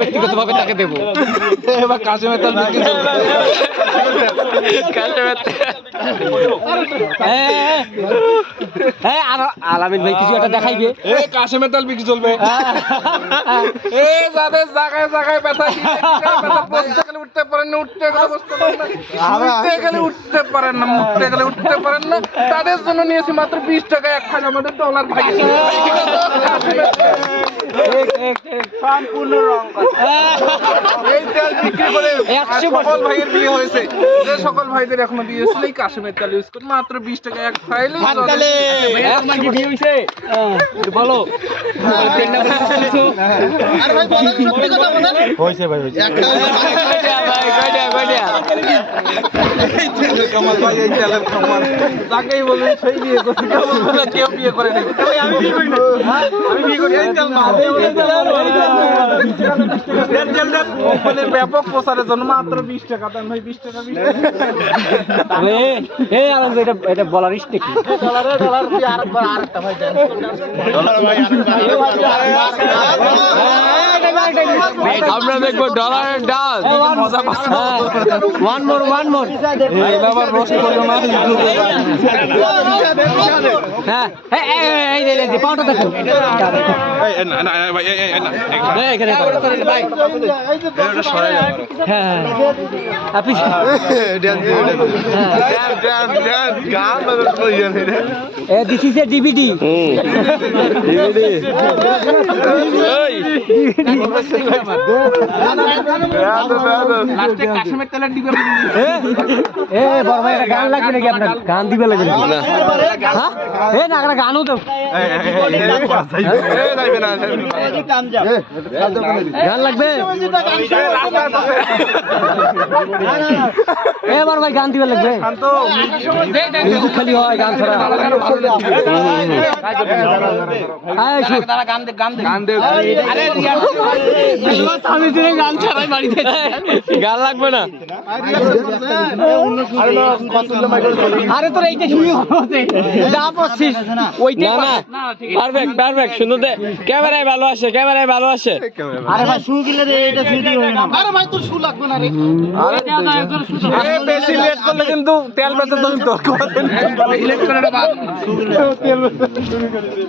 ব্যক্তিগতভাবে তাকে দেবো। আলামিন ভাই কিছু একটা দেখাইবে। কাশেমের তাল বিক্রি চলবে। যাদের জায়গায় জায়গায় ব্যথা বসতে গেলে উঠতে পারেন না, উঠতে গেলে বসতে পারেন না, উঠতে গেলে উঠতে পারেন না, উঠতে গেলে উঠতে পারেন না, তাদের জন্য নিয়েছি মাত্র 20 টাকা এক ফাইল আমাদের ডলার ভাগিয়েছি। সম্পূর্ণ রং এই তেল বিক্রি করে সকল ভাইয়ের বিয়ে হয়েছে, যে সকল ভাইদের এখনো বিয়ে হয়েছিল এই কাশেমের তেল ইউজ করে মাত্র 20 টাকা এক ফাইল। বলো তাকেই বলবেন সেই বিয়ে করছে, কেউ বিয়ে করে নেই। আমি বিয়ে করি না, আমি বিয়ে করি। কোম্পানির ব্যাপক প্রচারের জন্য মাত্র 20 টাকা দেন ভাই, 20 টাকা 20 টাকা। এটা বলার ইষ্ট কি? আমরা দেখবো ডলারের ডাল। ওয়ান মোর হ্যাঁ পাউটা দেখো। This is a DVD. গান লাগবে নাকি আপনার? গান দিবে লাগবে না? গানও তো গান লাগবে। এবার ভাই গান দিবে লাগবে, খালি হয় গান ছাড়া। গান লাগবে না। আরে তোর এইটা শুনি যা পাচ্ছিস ওইটা না। পারফেক্ট সুন্দর দে। ক্যামেরায় ভালো আসে, ক্যামেরায় ভালো আসে। আরে ভাই শু গিলে রে, এটা শু দিও না। আরে ভাই তোর শু লাগবে না রে। আরে বেশি লেট করলে কিন্তু তেল বেচে তুমি তোর কথা। ইলেকট্রনের বাদ শু গিলে তেল বেচে শুরু করে দে।